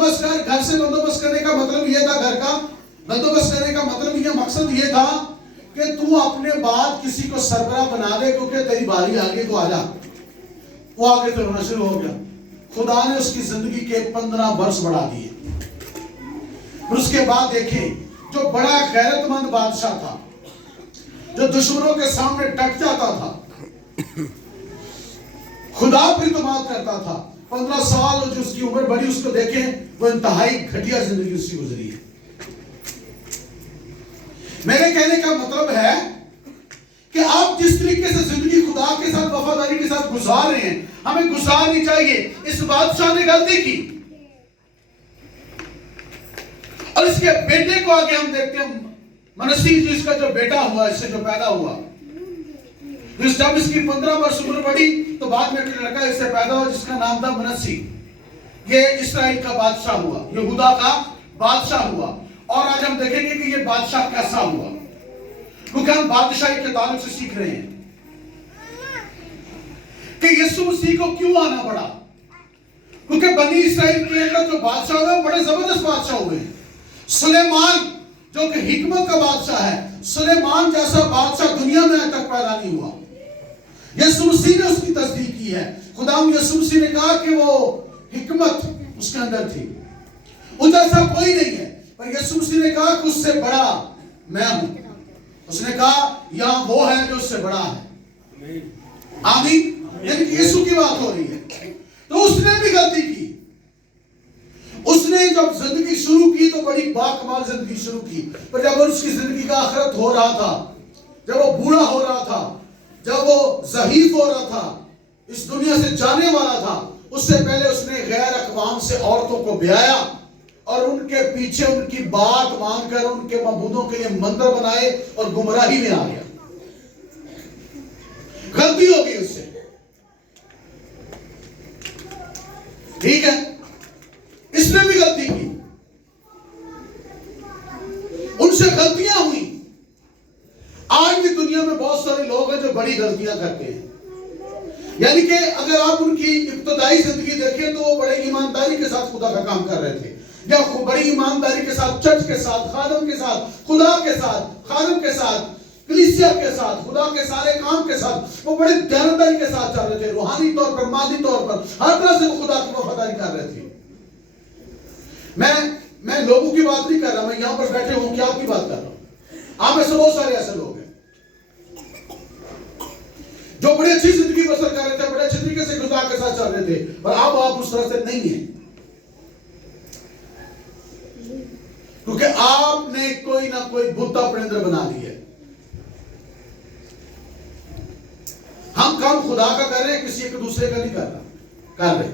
घर से बंदोबस्त करने का मतलब ये था, घर का बंदोबस्त करने का मतलब ये मकसद ये था कि तू अपने बाद किसी को सरबराह बना दे, क्योंकि तेरी बारी आ गई तो आजा। वो आगे तो रोना शुरू हो गया। खुदा ने उसकी जिंदगी के 15 वर्ष बढ़ा दिए। फिर उसके बाद देखें, जो बड़ा गैरतमंद बादशाह था, जो दुश्मनों के सामने डट जाता था, खुदा पर इत्मीनान करता था, 15 साल जो उसकी उम्र बढ़ी, उसको देखें वो इंतहाई घटिया जिंदगी उसकी गुजरी है। मेरे कहने का मतलब है कि आप जिस तरीके से जिंदगी खुदा के साथ वफादारी के साथ गुजार रहे हैं, हमें गुजारनी चाहिए। इस बादशाह ने गलती की और इसके बेटे को आगे हम देखते हैं, मनसी जिसका जो बेटा हुआ, इससे जो पैदा हुआ, जब इसकी 15 वर्ष उम्र बढ़ी तो बाद में एक लड़का इससे पैदा हुआ जिसका नाम था मनसी। ये इस्राएल का बादशाह हुआ, यहूदा का बादशाह हुआ। और आज हम देखेंगे कि ये बादशाह कैसा हुआ, क्योंकि हम बादशाही के ताल्लुक से सीख रहे हैं कि यीशु मसीह को क्यों आना पड़ा। क्योंकि बनी इस्राएल के अंदर जो बादशाह हुए बड़े जबरदस्त बादशाह हुए। सुलेमान जो कि हिकमत का बादशाह है, सुलेमान जैसा बादशाह दुनिया में आज तक पैदा नहीं हुआ। यीशु मसीह ने उसकी तस्दीक की है। खुदाम यीशु मसीह ने कहा कि वो हिकमत उसके अंदर थी, उस जैसा कोई नहीं है। पर यीशु मसीह ने कहा कि उससे बड़ा मैं हूं। उसने कहा यहां वो है जो उससे बड़ा है। आमीन। यानी कि यीशु की बात हो रही है। तो उसने भी गलती की। उसने जब जिंदगी शुरू की तो बड़ी बाकमाल जिंदगी शुरू की, पर जब उसकी जिंदगी का आखिरत हो रहा था, जब वो बूढ़ा हो रहा था, जब वो ज़हीफ हो रहा था, इस दुनिया से जाने वाला था, उससे पहले उसने गैर अक़वाम से औरतों को ब्याया और उनके पीछे उनकी बात मानकर उनके मबूदों के लिए मंदिर बनाए और गुमराही में आ गया। गलती हो गई उससे, ठीक है, इसने भी गलती की, उनसे गलतियां हुई। आज भी दुनिया में बहुत सारे लोग हैं जो बड़ी गलतियां करते हैं। यानी कि अगर आप उनकी इब्तदाई जिंदगी देखें तो वो बड़े ईमानदारी के साथ खुदा का काम कर रहे थे, या बड़ी ईमानदारी के साथ चर्च के साथ, खादम के साथ, खुदा के साथ, खादम के साथ, कलीसिया के साथ, खुदा के सारे काम के साथ वो बड़ी दयानतदारी के साथ चल रहे थे। रूहानी तौर पर, मादी तौर पर, हर तरह से वो खुदा की वफादारी कर रहे थे। मैं लोगों की बात नहीं कर रहा, मैं यहां पर बैठे हूं कि आपकी बात कर रहा हूं। आप में से बहुत सारे ऐसे लोग हैं जो बड़ी अच्छी जिंदगी बसर कर रहे थे, बड़े अच्छे तरीके से खुदा के साथ चल रहे थे, पर अब आप उस तरह से नहीं है, क्योंकि आपने कोई ना कोई बुत अपने अंदर बना ली है। हम काम खुदा का कर रहे हैं, किसी एक दूसरे का नहीं कर रहे।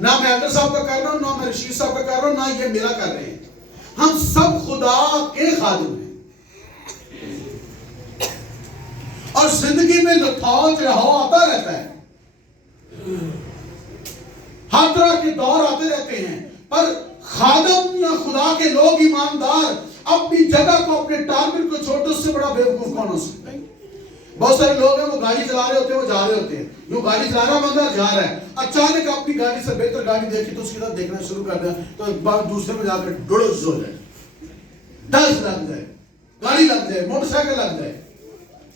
ना मैं एल्डर साहब का कर रहा हूं, ना मैं रशीद साहब का कर रहा हूं, ना ये मेरा कर रहे हैं। हम सब खुदा के खादिम हैं। और जिंदगी में लुथाव चढ़ाव आता रहता है, हर तरह के दौर आते रहते हैं, पर खादम या खुदा के लोग ईमानदार अपनी जगह को, अपने टारगेट को छोड़, उससे बड़ा बेवकूफ कौन हो सकता है। बहुत सारे लोग हैं वो गाड़ी चला रहे होते हैं, वो जा रहे होते हैं, यूं गाड़ी चला रहा बंदा जा रहा है, अचानक अपनी गाड़ी से बेहतर गाड़ी देखी तो उसकी तरफ देखना शुरू कर दिया, तो एक बार दूसरे में जाकर डुड़स हो जाए, डस लग जाए, गाड़ी लग जाए, मोटरसाइकिल लग जाए,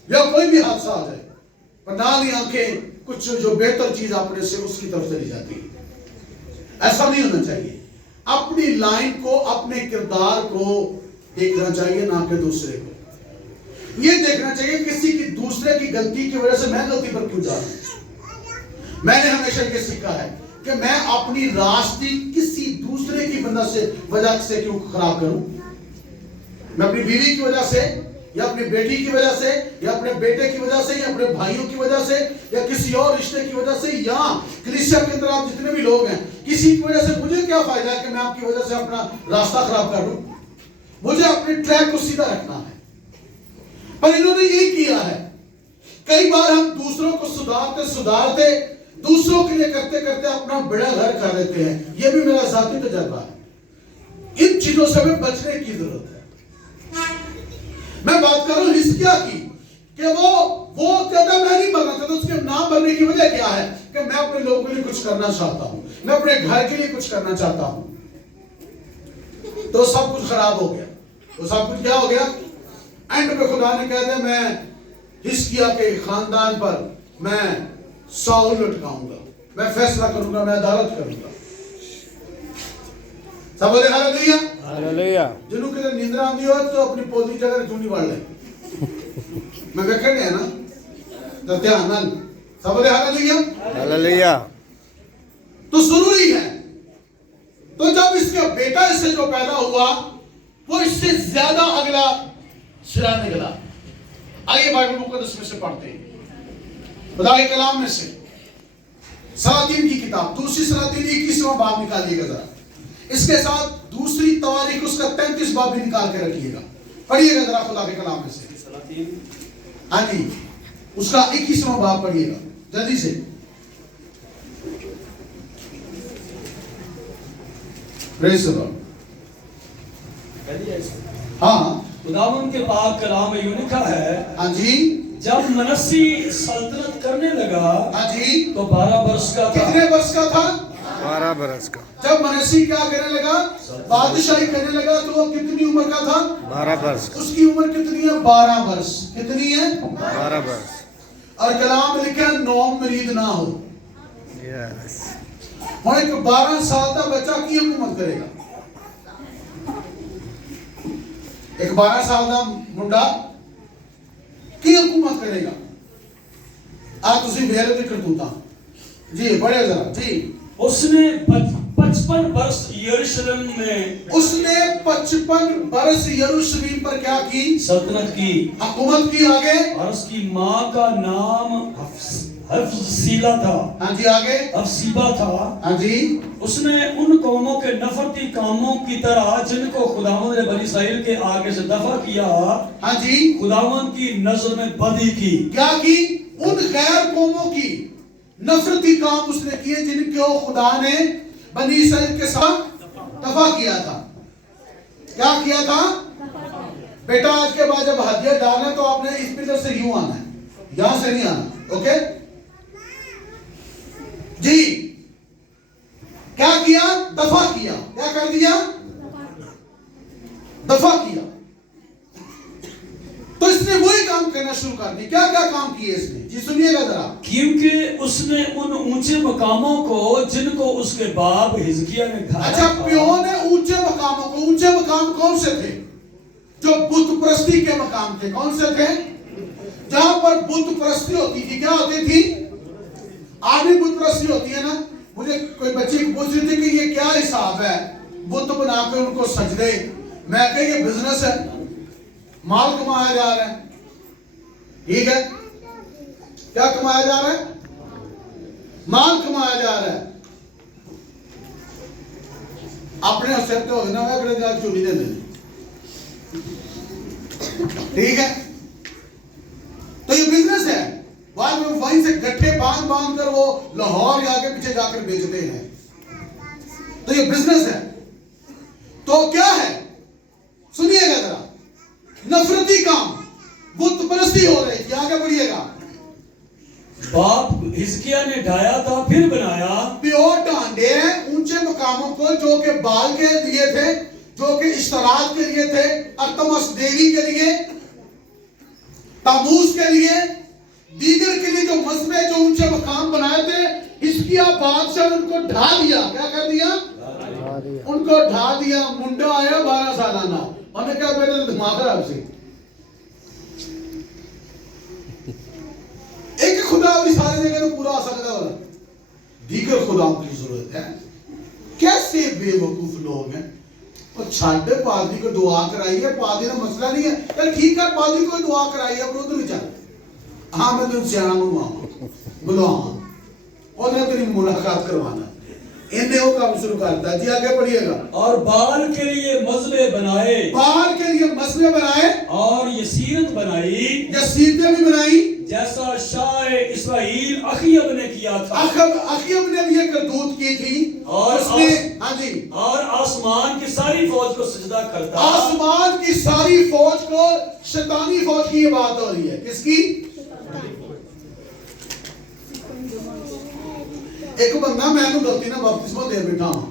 या कोई भी हादसा आ जाए, पर ना ही आंखें कुछ जो बेहतर चीज अपने से उसकी तरफ चली जाती है। ऐसा नहीं होना चाहिए। अपनी लाइन को, अपने किरदार को देखना चाहिए, ना कि दूसरे को। ये देखना चाहिए किसी की, दूसरे की गलती की वजह से मैं गलती पर क्यों जा रहा हूं। मैंने हमेशा ये सीखा है कि मैं अपनी रास्ते किसी दूसरे की वजह से क्यों खराब करूं। मैं अपनी बीवी की वजह से, या अपनी बेटी की वजह से, या अपने बेटे की वजह से, या अपने भाइयों की वजह से, या किसी और रिश्ते की वजह से, या कलीसिया के अंदर आप जितने भी लोग हैं, किसी की वजह से मुझे क्या फायदा है कि मैं आपकी वजह से अपना रास्ता खराब कर लूं। मुझे अपने ट्रैक को सीधा रखना है। पर इन्होंने ये किया है। कई बार हम दूसरों को सुधारते दूसरों के लिए करते करते अपना बड़ा घर कर लेते हैं। यह भी मेरा जाती तजर्बा है। इन चीजों से हमें बचने की जरूरत है। मैं बात कर रहा हूं हिजकिय्याह की, कि वो कहता मैं नहीं मरना चाहता। उसके नाम मरने की वजह क्या है कि मैं अपने लोगों के लिए कुछ करना चाहता हूं, मैं अपने घर के लिए कुछ करना चाहता हूं। तो सब कुछ खराब हो गया। तो सब कुछ क्या हो गया? एंड पे खुदा ने कह दिया मैं हिजकिय्याह के खानदान पर मैं साउल लटकाऊंगा, मैं फैसला करूंगा, मैं अदालत करूंगा। सब बोले हालेलुया। हालेलुया। जिन्हों के निंद्रा आंदी हो तो अपनी पोली जगह चुनी वाड़ ले। मैं वेखे है ना तो ध्यान नाल सब बोले हालेलुया। हालेलुया। तो जरूरी है। तो जब इसका बेटा इससे जो पैदा हुआ वो इससे ज्यादा अगला सिरा निकला। आइए बाइबल मुकद्दस में से पढ़ते हैं, खुदा के कलाम में से सलातीन की किताब, दूसरी सलातीन 21वां बाब निकालिएगा जरा। इसके साथ दूसरी तवारीख उसका 33 बाब भी निकाल के रखिएगा। पढ़िएगा जरा खुदा के कलाम में से सलातीन, हाँ जी, उसका 21वां बाब पढ़िएगा जल्दी से। Praise the Lord. हाँ, खुदावंद के पाक कलाम में यूं लिखा है, हाँ जी, जब मनस्सी सल्तनत करने लगा, हाँ जी, तो 12 वर्ष का था। कितने वर्ष का था? 12 बरस का। जब मनस्सी क्या करने लगा? बादशाही करने लगा। तो वो कितनी उम्र का था? 12 वर्ष का। उसकी उम्र कितनी है? 12 वर्ष। कितनी है? 12 वर्ष। और कलाम में लिखा है नौ मरीद ना हो। यस। और एक 12 साल का बच्चा की हुकूमत करेगा? एक 12 साल का मुंडा की हुकूमत करेगा? आज तुसी वेल दी करतूता जी, बड़े जरा जी। उसने 55 वर्ष यरूशलेम में, उसने 55 वर्ष यरूशलेम पर क्या की? सल्तनत की, हुकूमत की। आगे? और उसकी माँ का नाम हफ्सीला था। हाँ जी, आगे? हफ्सीबा था। हाँ जी। उसने उन कौमों के नफरती कामों की तरह जिनको खुदावंद ने बनी इस्राएल के आगे से दफा किया, हाँ जी, खुदावंद की नजर में बदी की। क्या की? उन गैर कौमों की नफरती काम उसने किए जिनको खुदा ने बनी इस्राएल के साथ दफा किया था। क्या किया था? बेटा आज के बाद जब हदिया डालना तो आपने इस पिलर से यूं आना है, यहां से नहीं आना। ओके जी। क्या किया? दफा किया। क्या कर दिया? दफा किया। तो इसने वही काम करना शुरू कर दिया। क्या क्या काम किए इसने? जी सुनिएगा जरा। क्योंकि उसने उन ऊंचे मकामों को जिनको उसके बाप हिजकिय्याह ने ढाया अच्छा, था। प्यो ने ऊंचे मकामों को, ऊंचे मकाम कौन से थे? जो बुत प्रस्ती के मकाम थे। कौन से थे? जहां पर बुत प्रस्ती होती थी। क्या होती थी? आदमी बुत प्रस्ती होती है ना। मुझे कोई बच्चे पूछ रही थी कि ये क्या हिसाब है, बुत बनाकर उनको सजदे। मैं कह ये बिजनेस है, माल कमाया जा रहा है। ठीक है, क्या कमाया जा रहा है? माल कमाया जा रहा है। अपने सिर पे हो ना अगले दिन चोरी दे देनी। ठीक है, तो ये बिजनेस है। बाद में वहीं से गट्ठे बांध बांध कर वो लाहौर या आगे पीछे जाकर बेचते हैं। तो ये बिजनेस है। तो क्या है? सुनिएगा जरा। नफरती काम, बुत परस्ती हो रही थी। आगे बढ़िएगा। बाप हिजकिय्याह ने ढाया था, फिर बनाया। प्योर डांडे ऊंचे मकामों को जो के बाल के लिए थे, जो के इश्तराक के लिए थे, अर्तमस देवी के लिए, तामूस के लिए, दीगर के लिए, जो मसबे जो ऊंचे मकाम बनाए थे, हिजकिय्याह बादशाह ने उनको ढा दिया। क्या कर दिया? उनको ढा दिया। मुंडा आया 12 सालाना, उन्होंने क्या बेटे दिमाग खराब से। एक खुदा भी सारी जगह तो पूरा आ सकता है, दीगर खुदाओं की जरूरत है। कैसे बेवकूफ लोग हैं। और छाटे पादरी को दुआ कराइए, पादरी का मसला नहीं है। यार ठीक है, पादरी को दुआ कराइए, अब उधर नहीं चल। हाँ मैं तुम सियाना बुलाऊंगा और मैं तेरी मुलाकात करवाना। इन्हें वो काम शुरू करता है। जी आगे बढ़िएगा। और बाल के लिए मसबे बनाए, बाल के लिए मसले बनाए, और यसीरत बनाई, यसीरतें भी बनाई, जैसा शाह इस्राइल अखीयब ने किया था। अखीयब ने भी ये करतूत की थी। और उसने, हाँ जी, और आसमान की सारी फौज को सजदा करता। आसमान की सारी फौज को, शैतानी फौज की ये बात हो रही है। किसकी? एक बंदा मैं तो गलती ना बपतिस्मा दे बैठा हूं,